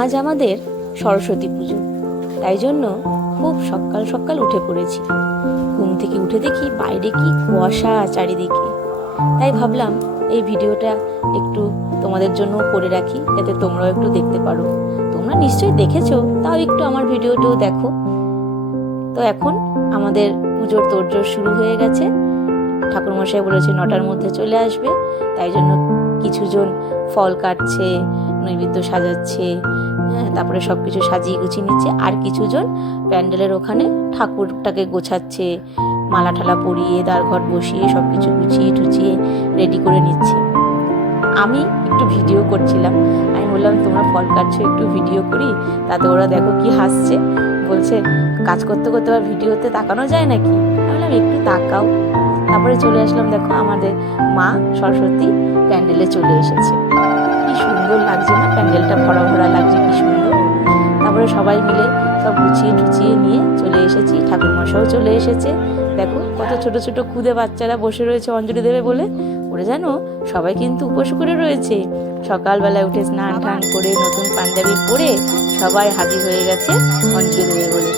আজ আমাদের সরস্বতী পুজো, তাই জন্য খুব সকাল সকাল উঠে পড়েছি। ঘুম থেকে উঠে দেখি বাইরে কি কুয়াশা চারিদিকে। তাই ভাবলাম এই ভিডিওটা একটু তোমাদের জন্য করে রাখি, যাতে তোমরাও একটু দেখতে পারো। তোমরা নিশ্চয়ই দেখেছো, তাও একটু আমার ভিডিওটাও দেখো। তো এখন আমাদের পুজোর তোড়জোড় শুরু হয়ে গেছে। ঠাকুরমশাই বলেছে 9টার মধ্যে চলে আসবে, তাই জন্য কিছুজন ফল কাটছে, নৈবেদ্য সাজাচ্ছে, তারপরে সব কিছু সাজিয়ে গুছিয়ে নিচ্ছে। আর কিছুজন প্যান্ডেলের ওখানে ঠাকুরটাকে গোছাচ্ছে, মালা ঠালা পরিয়ে দ্বারঘট বসিয়ে সব কিছু গুছিয়ে টুচিয়ে রেডি করে নিচ্ছে। আমি একটু ভিডিও করছিলাম। আমি বললাম তোমরা ফল কাটছো, একটু ভিডিও করি। তাতে ওরা দেখো কি হাসছে, বলছে কাজ করতে করতে আবার ভিডিওতে তাকানো যায় নাকি। আমি বললাম একটু তাকাও। তারপরে চলে আসলাম, দেখো আমাদের মা সরস্বতী প্যান্ডেলে চলে এসেছে। কি সুন্দর লাগছে না, প্যান্ডেলটা ভরা ভরা লাগছে, কি সুন্দর। তারপরে সবাই মিলে সব গুছিয়ে টুচিয়ে নিয়ে চলে এসেছি। ঠাকুরমশাও চলে এসেছে। দেখো কত ছোট ছোট খুদে বাচ্চারা বসে রয়েছে অঞ্জলি দেবে বলে। ওরা জানো সবাই কিন্তু উপোস করে রয়েছে। সকালবেলায় উঠে স্নান টান করে নতুন পাঞ্জাবি পরে সবাই হাজির হয়ে গেছে অঞ্জলি দেবে বলে।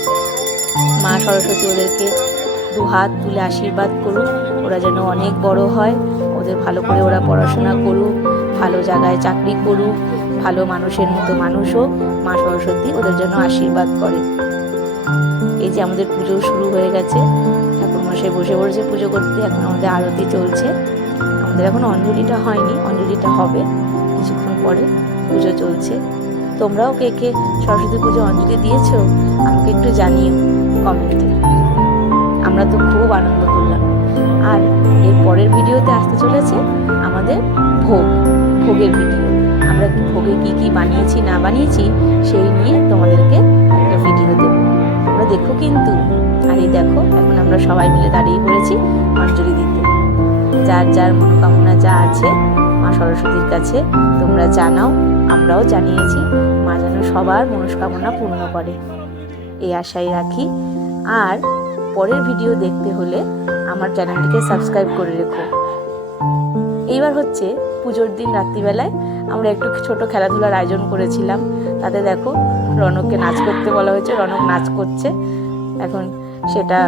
মা সরস্বতী ওদেরকে 2 হাত তুলে আশীর্বাদ করুক, ওরা যেন অনেক বড় হয়, ওদের ভালো করে ওরা পড়াশোনা করুক, ভালো জায়গায় চাকরি করুক, ভালো মানুষের মতো মানুষ হোক। মা সরস্বতী ওদের জন্য আশীর্বাদ করে। এই যে আমাদের পুজো শুরু হয়ে গেছে, ঠাকুরমশাই বসে পড়েছে পুজো করতে। এখন আমাদের আরতি চলছে। আমাদের এখন অঞ্জলিটা হয়নি, অঞ্জলিটা হবে কিছুক্ষণ পরে। পুজো চলছে। তোমরাও কে কে সরস্বতী পুজো অঞ্জলি দিয়েছো আমাকে একটু জানিও কমেন্টে। আমরা তো খুব আনন্দ করলাম। আর এর পরের ভিডিওতে আসতে চলেছে আমাদের ভোগের ভিডিও। আমরা ভোগে কি কি বানিয়েছি না বানিয়েছি সেই নিয়ে তোমাদেরকে একটা ভিডিও দেব, তোমরা দেখো কিন্তু। আর এই দেখো এখন আমরা সবাই মিলে দাঁড়িয়ে পড়েছি অঞ্জলি দিতে। যার যার মনোকামনা যা আছে মা সরস্বতীর কাছে তোমরা জানাও, আমরাও জানিয়েছি। মা যেন সবার মনস্কামনা পূর্ণ করে, এই আশাই রাখি। আর পরের ভিডিও দেখতে হলে আমার চ্যানেলটিকে সাবস্ক্রাইব করে রেখো। এইবার হচ্ছে পুজোর দিন রাত্রিবেলায় আমরা একটু ছোট খেলাধুলার আয়োজন করেছিলাম। তাতে দেখো রনককে নাচ করতে বলা হয়েছে, রনক নাচ করছে। এখন সেটা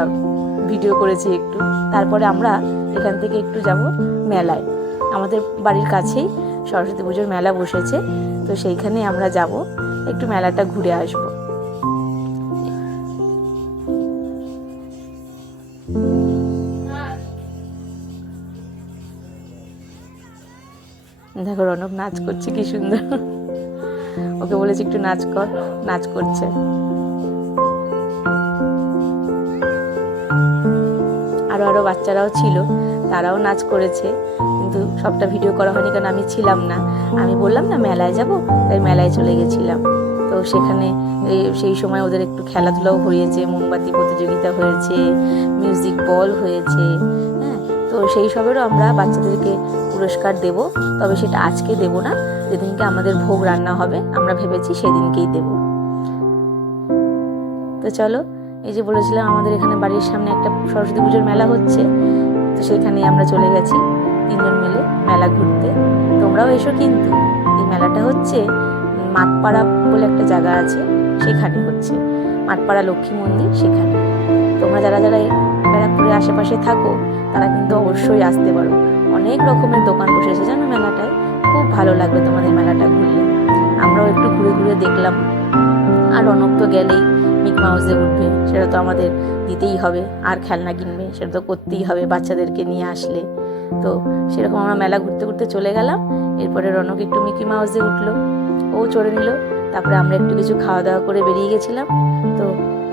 ভিডিও করেছি একটু। তারপরে আমরা এখান থেকে একটু যাব মেলায়। আমাদের বাড়ির কাছেই সরস্বতী পুজোর মেলা বসেছে, তো সেইখানে আমরা যাব, একটু মেলাটা ঘুরে আসবো। দেখো রনক নাচ করছে, কি সুন্দর। ওকে বলেছি একটু নাচ কর, নাচ করছে। আরো বাচ্চারাও ছিল, তারাও নাচ করেছে, কিন্তু সবটা ভিডিও করা হয়নি কারণ আমি ছিলাম না। আমি বললাম না মেলায় যাব, তাই মেলায় চলে গেছিলাম। তো সেখানে সেই সময় ওদের একটু খেলাধুলাও হয়েছে, মোমবাতি প্রতিযোগিতা হয়েছে, মিউজিক বল হয়েছে। হ্যাঁ, তো সেই সবেরও আমরা বাচ্চাদেরকে পুরস্কার দেব। তবে সেটা আজকে দেব না, যেদিনকে আমাদের ভোগ রান্না হবে আমরা ভেবেছি সেদিনকেই দেব। তো চলো, এই যে বলেছিলাম আমাদের এখানে বাড়ির সামনে একটা সরস্বতী পুজোর মেলা হচ্ছে, তো সেখানে আমরা চলে গেছি 3 জন মিলে মেলা ঘুরতে। তোমরাও এসো কিন্তু। এই মেলাটা হচ্ছে মাঠপাড়া বলে একটা জায়গা আছে, সেখানে হচ্ছে মাঠপাড়া লক্ষ্মী মন্দির। সেখানে তোমরা যারা যারা ব্যারাকপুরের আশেপাশে থাকো তারা কিন্তু অবশ্যই আসতে পারো। অনেক রকমের দোকান বসেছে জানো মেলাটায়, খুব ভালো লাগবে তোমাদের মেলাটা ঘুরলে। আমরাও একটু ঘুরে ঘুরে দেখলাম। আর রনক তো গেলেই মিকি মাউসে উঠবে, সেটা তো আমাদের দিতেই হবে। আর খেলনা কিনবে, সেটা তো করতেই হবে বাচ্চাদেরকে নিয়ে আসলে। তো সেরকম আমরা মেলা ঘুরতে ঘুরতে চলে গেলাম। এরপরে রনক একটু মিকি মাউসে উঠলো, ও চড়ে নিল। তারপরে আমরা একটু কিছু খাওয়া দাওয়া করে বেরিয়ে গেছিলাম। তো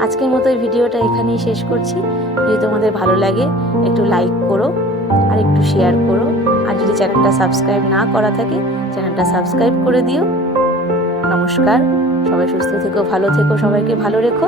আজকের মতো এই ভিডিওটা এখানেই শেষ করছি। যদি তোমাদের ভালো লাগে একটু লাইক করো আর একটু শেয়ার করো। আর যদি চ্যানেলটা সাবস্ক্রাইব না করা থাকে চ্যানেলটা সাবস্ক্রাইব করে দিও। নমস্কার, সবাই সুস্থ থেকো, ভালো থেকো, সবাইকে ভালো রেখো।